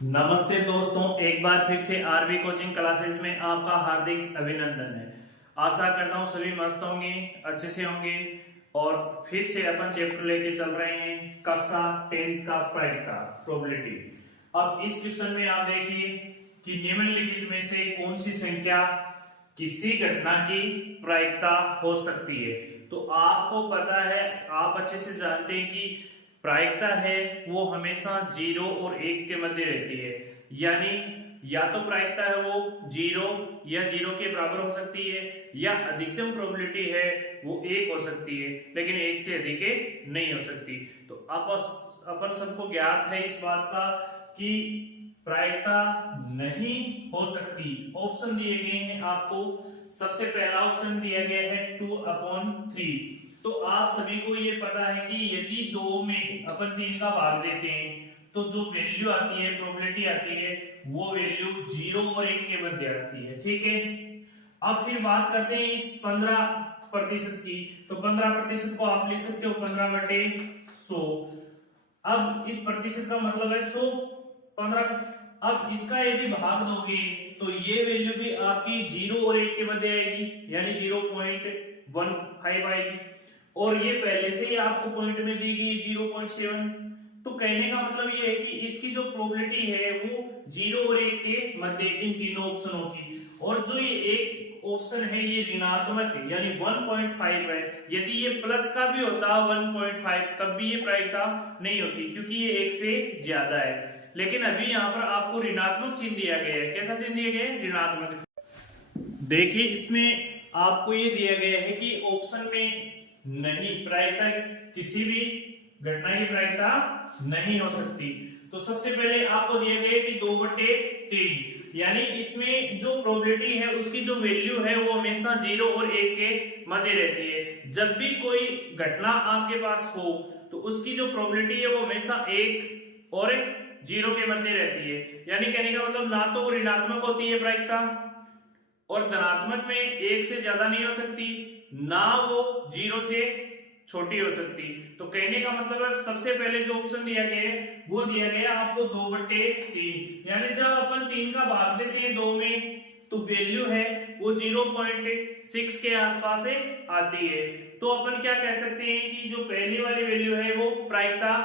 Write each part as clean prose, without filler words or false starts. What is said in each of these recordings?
नमस्ते दोस्तों, एक बार फिर से आरवी कोचिंग क्लासेस में आपका हार्दिक अभिनंदन है। आशा करता हूँ सभी मस्त होंगे, अच्छे से होंगे। और फिर से अपन चैप्टर लेके चल रहे हैं कक्षा 10 का प्रायिकता प्रोबेबिलिटी। अब इस क्वेश्चन में आप देखिए कि निम्नलिखित में से कौन सी संख्या किसी घटना की प्रायिकता हो सकती है। तो आपको पता है, आप अच्छे से जानते हैं कि प्रायिकता है वो हमेशा 0 और 1 के मध्य रहती है। यानी या तो प्रायिकता है वो 0 या 0 के बराबर हो सकती है, या अधिकतम प्रोबेबिलिटी है वो 1 हो सकती है, लेकिन 1 से अधिक नहीं हो सकती। तो अपन सबको ज्ञात है इस बात का कि प्रायिकता नहीं हो सकती। ऑप्शन दिए गए हैं आपको। सबसे पहला ऑप्शन दिया गया है 2/3। तो आप सभी को ये पता है कि यदि 2 में अपन 3 का भाग देते हैं तो जो वैल्यू आती है, प्रोबेबिलिटी आती है, वो वैल्यू 0 और 1 के मध्य आती है। ठीक है। अब फिर बात करते हैं इस 15% की। तो 15% को आप लिख सकते हो 15/100। अब इस प्रतिशत का मतलब है 100, 15। अब इसका यदि भाग दोगे तो ये वैल्यू भी आपकी 0 और 1 के मध्य आएगी, यानी 0.15 आएगी। और ये पहले से ही आपको पॉइंट में दी गई 0.7। तो कहने का मतलब ये है कि इसकी जो प्रोबेबिलिटी है वो 0 और 1 के मध्य इन तीनों ऑप्शनों की। और जो ये एक ऑप्शन है ये ऋणात्मक है, यानी 1.5 है। यदि ये प्लस का भी होता 1.5 तब भी ये प्रायिकता नहीं होती, क्योंकि ये 1 से ज्यादा है। लेकिन अभी यहाँ पर आपको ऋणात्मक चिन्ह दिया गया है। कैसा चिन्ह दिया गया है? ऋणात्मक। देखिए इसमें आपको ये दिया गया है कि ऑप्शन में नहीं, प्रायिकता किसी भी घटना की प्रायिकता नहीं हो सकती। तो सबसे पहले आपको दिया गया कि 2/3, यानी इसमें जो प्रोबेबिलिटी है उसकी जो वैल्यू है वो हमेशा 0 और 1 के मध्य रहती है। जब भी कोई घटना आपके पास हो तो उसकी जो प्रोबेबिलिटी है वो हमेशा 1 और 0 के मध्य रहती है। यानी कहने का मतलब ना तो वो ऋणात्मक होती है प्रायिकता, और धनात्मक में 1 से ज्यादा नहीं हो सकती, ना वो 0 से छोटी हो सकती। तो कहने का मतलब है सबसे पहले जो ऑप्शन दिया गया है वो दिया गया आपको 2/3। यानी जब अपन 3 का भाग देते हैं 2 में तो वैल्यू है वो 0.6 के आसपास से आती है। तो अपन क्या कह सकते हैं कि जो पहली वाली वैल्यू है वो प्रायिकता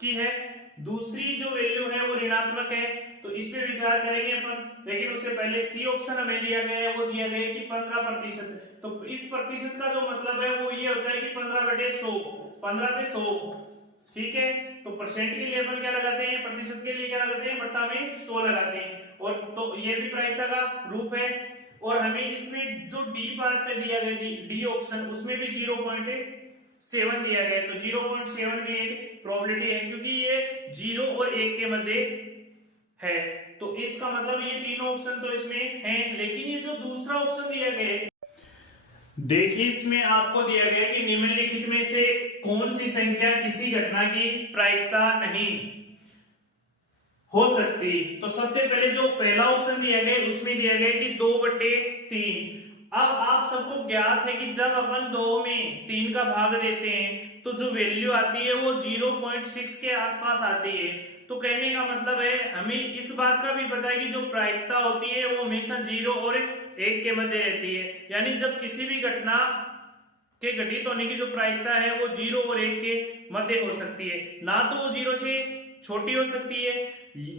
की है, दूसरी जो वैल्यू है वो ऋणात्मक है। तो इस पे विचार करेंगे अपन, लेकिन उससे पहले सी ऑप्शन हमें दिया गया है, वो दिया गया है कि 15%। तो इस प्रतिशत का जो मतलब है वो ये होता है कि 15/100, 15/100। ठीक है। तो परसेंट के लिए अपन क्या लगाते हैं, प्रतिशत के लिए क्या लगाते हैं, बट्टा में 100 लगाते हैं। और तो ये भी प्रायिकता का रूप है। और हमें इसमें जो डी पार्ट में दिया गया, डी ऑप्शन, उसमें भी 0.7 दिया गया। तो 0.7 भी एक प्रोबेबिलिटी है, क्योंकि ये 0 और 1 के मध्य है। तो इसका मतलब ये तीनों ऑप्शन तो इसमें हैं। लेकिन ये जो दूसरा ऑप्शन दिया गया है, देखिए इसमें आपको दिया गया कि निम्नलिखित में से कौन सी संख्या किसी घटना की प्रायिकता नहीं हो सकती। तो सबसे पहले जो पहला ऑप्शन दिया गया उसमें दिया गया कि 2/3। अब आप सबको ज्ञात है कि जब अपन 2 में 3 का भाग देते हैं तो जो वैल्यू आती है वो 0.6 के आसपास आती है। तो कहने का मतलब है हमें इस बात का भी पता है कि जो प्रायिकता होती है वो हमेशा 0 और 1 के मध्य रहती है। यानी जब किसी भी घटना के घटित होने की जो प्रायिकता है वो 0 और 1 के मध्य हो सकती है। ना तो वो 0 से छोटी हो सकती है,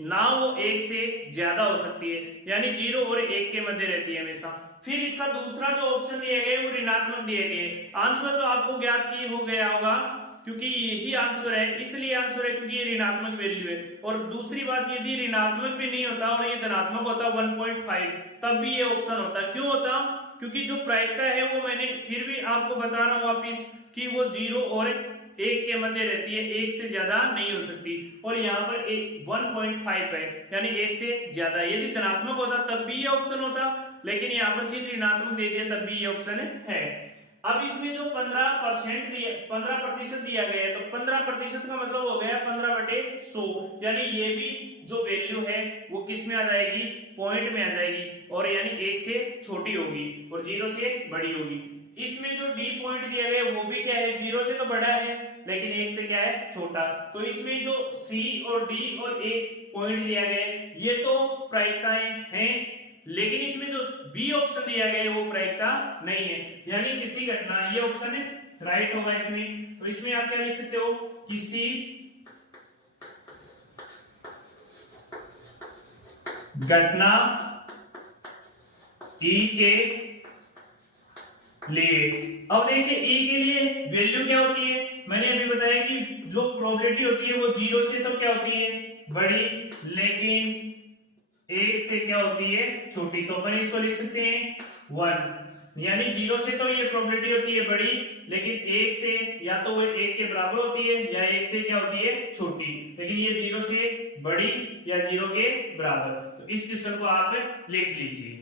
ना वो 1 से ज्यादा हो सकती है, यानी 0 और 1 के मध्य रहती है हमेशा। फिर इसका दूसरा जो ऑप्शन दिया गया है वो ऋणात्मक दिए गए। आंसर तो आपको ज्ञात ही हो गया होगा, क्योंकि यही आंसर है। इसलिए आंसर है क्योंकि ये ऋणात्मक वैल्यू है। और दूसरी बात, यदि ऋणात्मक भी नहीं होता और ये धनात्मक होता 1.5 तब भी ये ऑप्शन होता। क्यों होता? क्योंकि जो प्रायिकता है वो मैंने फिर भी आपको बता रहा हूं वापिस कि वो 0 और 1 के मध्य रहती है, 1 से ज्यादा नहीं हो सकती। और यहाँ पर 1.5 है, यानी 1 से ज्यादा। यदि धनात्मक होता तब भी ये ऑप्शन होता, लेकिन यहाँ पर चिन्ह ऋणात्मक दे दिया तब भी ये ऑप्शन है। अब इसमें जो 15% दिया गया है, तो 15% का मतलब हो गया 15/100। यानी ये भी जो वैल्यू है वो किस में आ जाएगी, पॉइंट में आ जाएगी, और यानी 1 से छोटी होगी और 0 से बड़ी होगी। इसमें जो डी पॉइंट दिया गया है वो भी क्या है, 0 से तो बड़ा है, लेकिन 1 से क्या है छोटा। तो इसमें जो सी और डी और ए पॉइंट दिया गया है ये तो प्रायिकताएं हैं, लेकिन इसमें जो बी ऑप्शन दिया गया है वो प्रायिकता नहीं है, यानी किसी घटना, ये ऑप्शन है राइट होगा इसमें। तो इसमें आप क्या लिख सकते हो, किसी घटना ई के लिए। अब देखिए ई के लिए वैल्यू क्या होती है, मैंने अभी बताया कि जो प्रोबेबिलिटी होती है वो 0 से तो क्या होती है बड़ी, लेकिन 1 से क्या होती है छोटी। तो अपन इसको लिख सकते हैं 1, यानी 0 से तो ये प्रोबेबिलिटी होती है बड़ी, लेकिन 1 से या तो वो 1 के बराबर होती है या 1 से क्या होती है छोटी, लेकिन ये 0 से बड़ी या 0 के बराबर। तो इस क्वेश्चन को आप लिख लीजिए।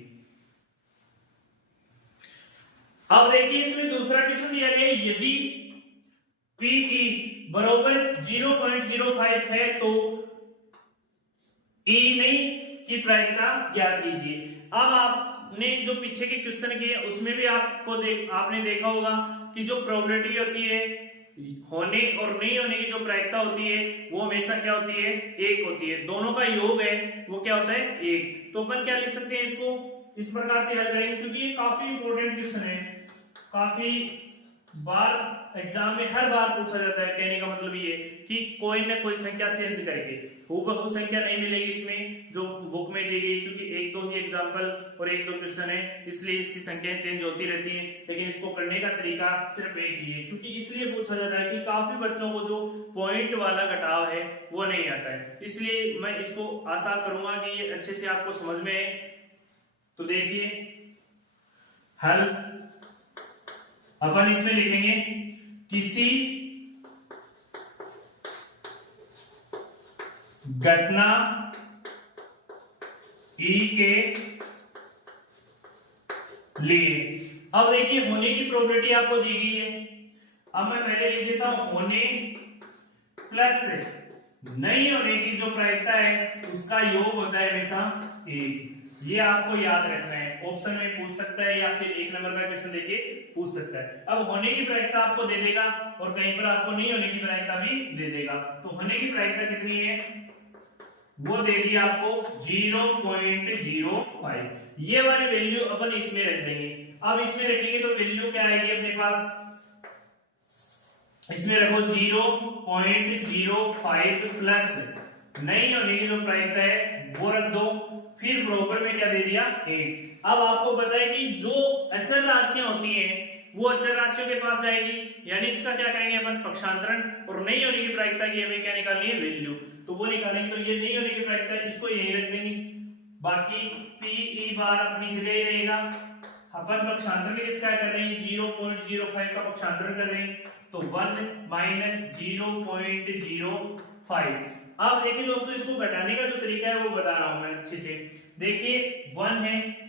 अब देखिए इसमें दूसरा क्वेश्चन दिया गया है, यदि पीई बराबर 0.05 है तो ई नहीं की प्रायिकता ज्ञात कीजिए। अब आपने जो पीछे के क्वेश्चन किए उसमें भी आपने देखा होगा कि जो प्रोबेबिलिटी होती है होने और नहीं होने की जो प्रायिकता होती है वो हमेशा क्या होती है 1 होती है, दोनों का योग है वो क्या होता है 1। तो अपन क्या लिख सकते हैं, इसको इस प्रकार से हल करेंगे, क्योंकि ये काफी इंपॉर्टेंट क्वेश्चन है, काफी बार एग्जाम में हर बार पूछा जाता है। कहने का मतलब ये कि कोई ना कोई संख्या चेंज करके, हूबहू संख्या नहीं मिलेगी इसमें जो बुक में दी गई, क्योंकि 1-2 ही एग्जाम्पल और 1-2 क्वेश्चन है, इसलिए इसकी संख्याएं चेंज होती रहती हैं, लेकिन इसको करने का तरीका सिर्फ एक ही है, क्योंकि इसलिए पूछा जाता है कि काफी बच्चों को जो पॉइंट वाला घटाव है वो नहीं आता है, इसलिए मैं इसको आशा करूंगा कि ये अच्छे से आपको समझ में आए। तो देखिए हल अपन इसमें लिखेंगे, किसी घटना ई के लिए। अब देखिए होने की प्रोबेबिलिटी आपको दी गई है, अब मैं पहले लिख देता हूं होने प्लस नहीं होने की जो प्रायिकता है उसका योग होता है हमेशा 1। ये आपको याद रखना है, ऑप्शन में पूछ सकता है या फिर 1 नंबर का क्वेश्चन देके पूछ सकता है। अब होने की प्रायिकता आपको दे देगा और कहीं पर आपको नहीं होने की प्रायिकता भी दे देगा। तो होने की प्रायिकता कितनी है वो दे दी आपको 0.05, ये वाली वैल्यू अपन इसमें रख देंगे। अब इसमें रखेंगे तो वैल्यू क्या आएगी अपने पास, इसमें रखो 0.05 प्लस नहीं होने की जो प्रायिकता है वो रख दो, फिर बराबर में क्या दे दिया 1। अब आपको पता है कि जो अचर राशियां होती हैं वो अचर राशियों के पास जाएगी, यानी इसका क्या करेंगे अपन पक्षांतरण, और नहीं होने की प्रायिकता की हमें क्या निकालनी है वैल्यू, तो वो निकालेंगे। तो ये नहीं होने की प्रायिकता है इसको यही रख देंगे, बाकी पी बार अपनी जगह ही रहेगा। अपन पक्षांतरण के किसका कर रहे हैं 0.05 का पक्षांतरण कर रहे हैं, तो 1 माइनस 0.05। अब देखिए दोस्तों इसको घटाने का जो तरीका है वो बता रहा हूं मैं अच्छे से। देखिए 1 है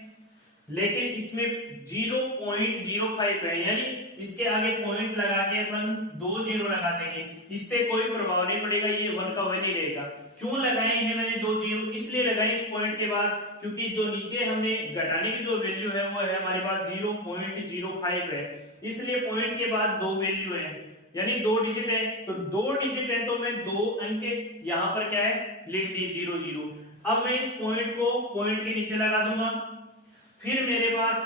लेकिन इसमें 0.05 है, यानी इसके आगे पॉइंट लगा के अपन 2 0 लगा देंगे, इससे कोई प्रभाव नहीं पड़ेगा, ये 1 का 1 ही रहेगा। क्यों लगाए हैं मैंने 2 0, इसलिए लगाए इस पॉइंट के बाद क्योंकि जो नीचे हमने घटाने की जो वैल्यू है वो है हमारे पास 0.05 है, इसलिए पॉइंट के बाद 2 वैल्यू है, यानी 2 डिजिट है। तो 2 डिजिट है तो मैं 2 अंक यहां पर क्या है लिख दिए 0 0। अब मैं इस पॉइंट को पॉइंट के नीचे लगा दूंगा, फिर मेरे पास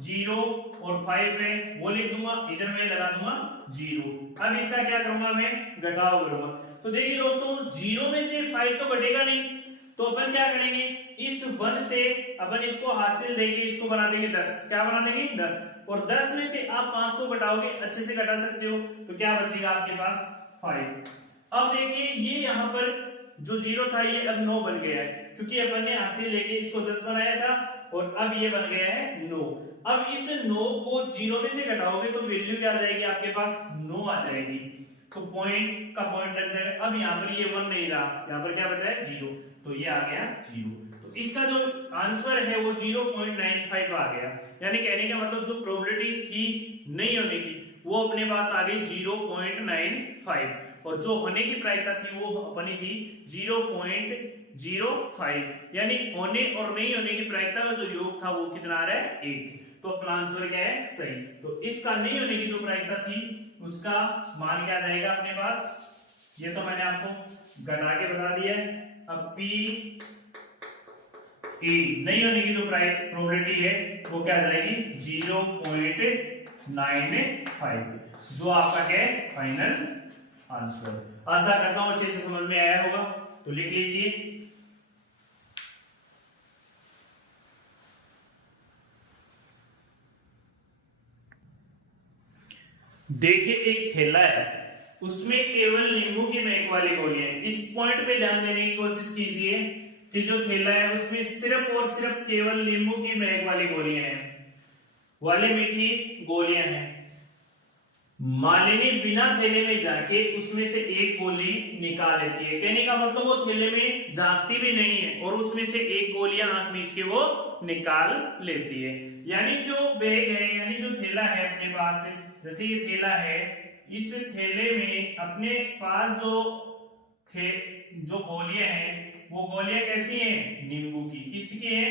0 और 5 है वो लिख दूंगा, इधर मैं लगा दूंगा 0। अब इसका क्या करूंगा मैं घटाव करूंगा। तो देखिए दोस्तों 0 में से 5 तो घटेगा नहीं, तो अपन क्या करेंगे इस 1 से अपन इसको हासिल देंगे, इसको बना देंगे 10। क्या बना देंगे 10, और 10 में से आप 5 को घटाओगे, अच्छे से घटा सकते हो, तो क्या बचेगा आपके पास 5। अब देखिए ये यहाँ पर जो 0 था ये अब 9 बन गया है, क्योंकि अपन ने हासिल लेके इसको 10 बनाया था और अब ये बन गया है 9। अब इस 9 को 0 में से घटाओगे तो वैल्यू क्या आ जाएगी आपके पास 9 आ जाएगी, तो पॉइंट का पॉइंट लग जाएगा। अब यहाँ पर ये 1 नहीं रहा, यहाँ पर क्या बचा है 0, तो ये आ गया 0। तो इसका जो आंसर है वो 0.95 आ गया, यानी कहने का मतलब जो प्रोबेबिलिटी थी नहीं होने की वो अपने पास आ गई 0.95, और जो होने की प्रायिकता थी वो अपनी थी 0.05, यानी होने और नहीं होने की प्रायिकता का जो योग था वो कितना आ रहा है 1। तो अपना आंसर क्या है सही। तो इसका नहीं होने की जो प्रायिकता थी उसका मान क्या आ जाएगा अपने पास, ये तो मैंने आपको घटा के बता दिया है। अब P E नहीं होने की जो प्रोबेबिलिटी है वो क्या आ जाएगी 0.95, जो आपका क्या है फाइनल आंसर। आशा करता हूं अच्छे से समझ में आया होगा, तो लिख लीजिए। देखिए एक थैला है, उसमें केवल नींबू की महक वाली गोलियां। इस पॉइंट पे ध्यान देने की कोशिश कीजिए कि जो थैला है उसमें सिर्फ और सिर्फ केवल नींबू की महक वाली गोलियां हैं, वाली मीठी गोलियां हैं। मालिनी बिना थैले में जाके उसमें से एक गोली निकाल लेती है। कहने का मतलब वो थैले में झांकती भी नहीं है और उसमें से एक गोलियां आंख मीच के वो निकाल लेती है। यानी जो बैग है, यानी जो थैला है अपने पास, जैसे ये थैला है, इस थैले में अपने पास जो गोलियां हैं वो गोलियां कैसी हैं नींबू की। किसकी हैं?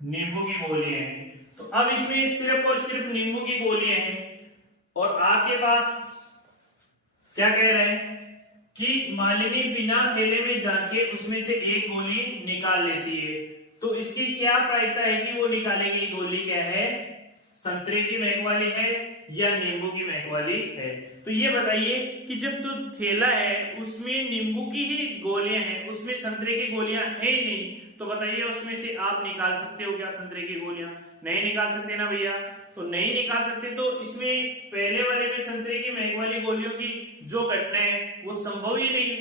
नींबू की गोलियां हैं। तो अब इसमें सिर्फ और सिर्फ नींबू की गोलियां हैं और आपके पास क्या कह रहे हैं कि मालिनी बिना थैले में जाके उसमें से एक गोली निकाल लेती है। तो इसकी क्या प्रायिकता है कि वो निकालेगी गोली क्या है, संतरे की महक वाली है या नींबू की महक वाली है। तो ये बताइए कि जब तो थैला है उसमें नींबू की ही गोलियां हैं, उसमें संतरे की गोलियां है ही नहीं, तो बताइए उसमें से आप निकाल सकते हो क्या संतरे की गोलियां? नहीं निकाल सकते ना भैया। तो नहीं निकाल सकते तो इसमें पहले वाले में संतरे की महक वाली गोलियों की जो घटना है वो संभव ही नहीं हुई,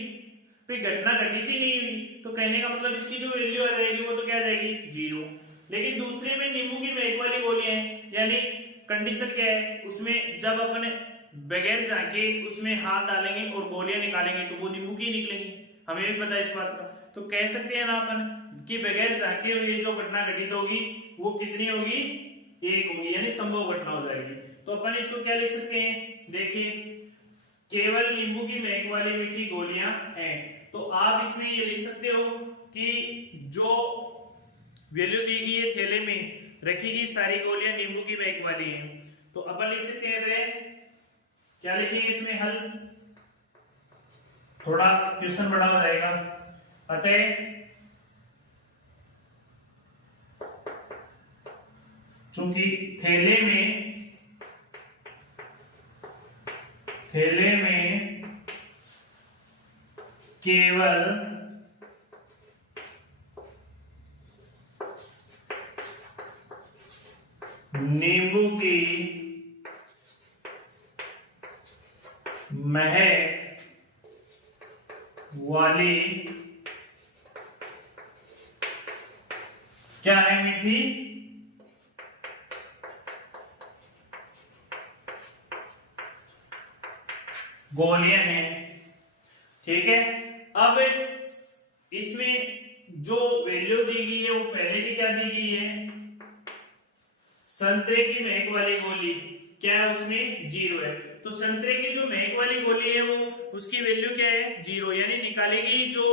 फिर घटना घटित ही नहीं हुई। तो कहने का मतलब इसकी जो वैल्यू आ जाएगी वो तो क्या आ जाएगी 0। लेकिन दूसरे में नींबू की महक वाली गोलियां हैं, यानी कंडीशन क्या है उसमें, जब अपन बगैर जाके उसमें हाथ डालेंगे और गोलियां निकालेंगे तो वो नींबू की निकलेंगी, हमें भी पता है इस बात का। तो कह सकते हैं ना अपन कि बगैर जाके ये जो घटना घटित होगी वो कितनी होगी, 1 होगी, यानी संभव घटना हो जाएगी। तो अपन इसको क्या लिख सकते हैं, देखिए केवल नींबू की महक वाली मीठी गोलियां हैं। तो आप इसमें ये लिख सकते हो कि जो वैल्यू दी गई है थैले में रखी गई सारी गोलियां नींबू की महक वाली हैं। तो अपन लिख सकते हैं क्या लिखेंगे इसमें हल, थोड़ा क्वेश्चन बड़ा हो जाएगा। अतः चूंकि थैले में केवल नींबू की महक वाली क्या है मीठी गोलियां हैं, ठीक है। अब इसमें जो वैल्यू दी गई है वो पहले की क्या दी गई है, संतरे की महक वाली गोली क्या है उसमें 0 है। तो संतरे की जो महक वाली गोली है वो उसकी वैल्यू क्या है 0, यानी निकालेगी जो,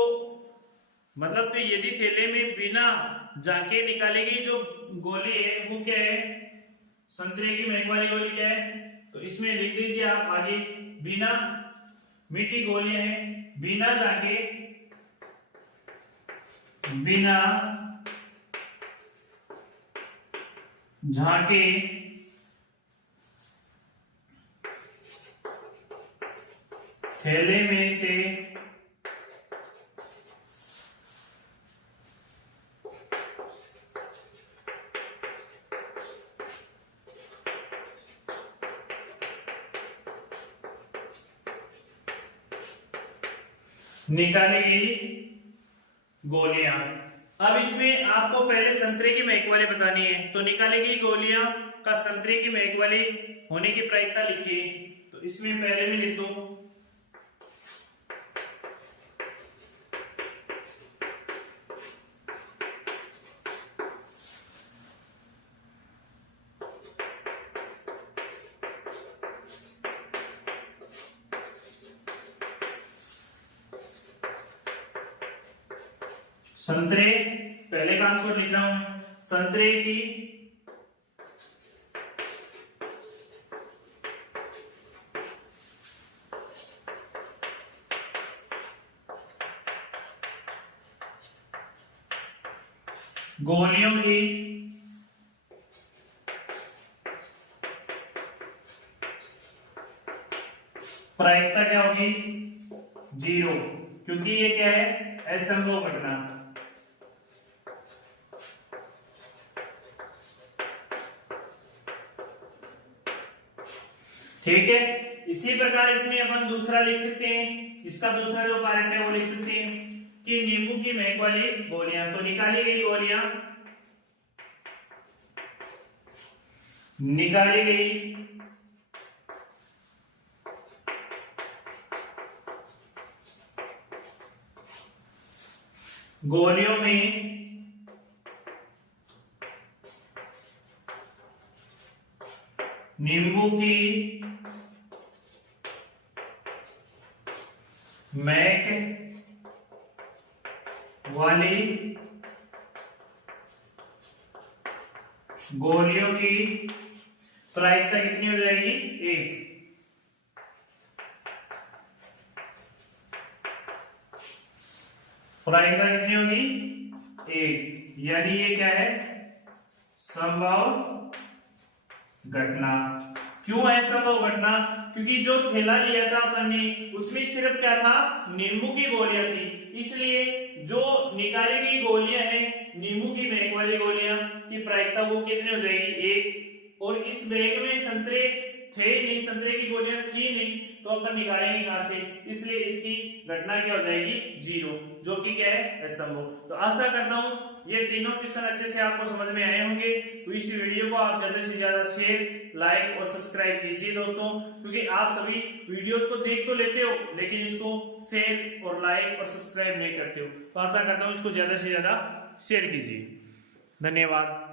मतलब तो यदि थैले में बिना जाके निकालेगी जो गोली है वो क्या है, संतरे की महक वाली गोली क्या है। तो इसमें लिख दीजिए आप आगे, बिना मीठी गोलियां हैं, बिना जाके, बिना झाके थैले में से निकालेगी गोलियां। अब इसमें आपको पहले संतरे की महक वाली बतानी है, तो निकालेगी गोलियां का संतरे की महक वाली होने की प्रायिकता लिखिए। तो इसमें पहले में लिख दो संतरे, पहले का आंसर लिख रहा हूं, संतरे की गोलियों की प्रायिकता क्या होगी 0, क्योंकि ये क्या है असंभव घटना। ठीक है, इसी प्रकार इसमें अपन दूसरा लिख सकते हैं, इसका दूसरा जो पार्ट है वो लिख सकते हैं कि नींबू की महक वाली गोलियां, तो निकाली गई गोलियां, निकाली गई गोलियों में नींबू की महक वाली गोलियों की प्रायिकता कितनी हो जाएगी 1। प्रायिकता कितनी होगी 1, यानी ये क्या है संभव घटना। क्यों है संभव घटना? क्योंकि जो थैला लिया था अपन ने उसमें सिर्फ क्या था नींबू की गोलियां थी, इसलिए जो निकाली गई गोलियां हैं नींबू की महक वाली गोलियां की प्रायिकता वो कितनी हो जाएगी 1। और इस बैग में संतरे थे नहीं, संतरे की गोलियां थी नहीं, तो अपन निकालेंगे कहां से, इसलिए इसकी घटना क्या हो जाएगी 0, जो कि क्या है असंभव। तो आशा करता हूं ये तीनों क्वेश्चन अच्छे से आपको समझ में आए होंगे। तो इस वीडियो को आप ज्यादा से ज्यादा शेयर, लाइक और सब्सक्राइब कीजिए दोस्तों, क्योंकि आप सभी वीडियोस को देख तो लेते हो लेकिन इसको शेयर और लाइक और सब्सक्राइब नहीं करते हो। तो आशा करता हूं इसको ज्यादा से ज्यादा शेयर कीजिए। धन्यवाद।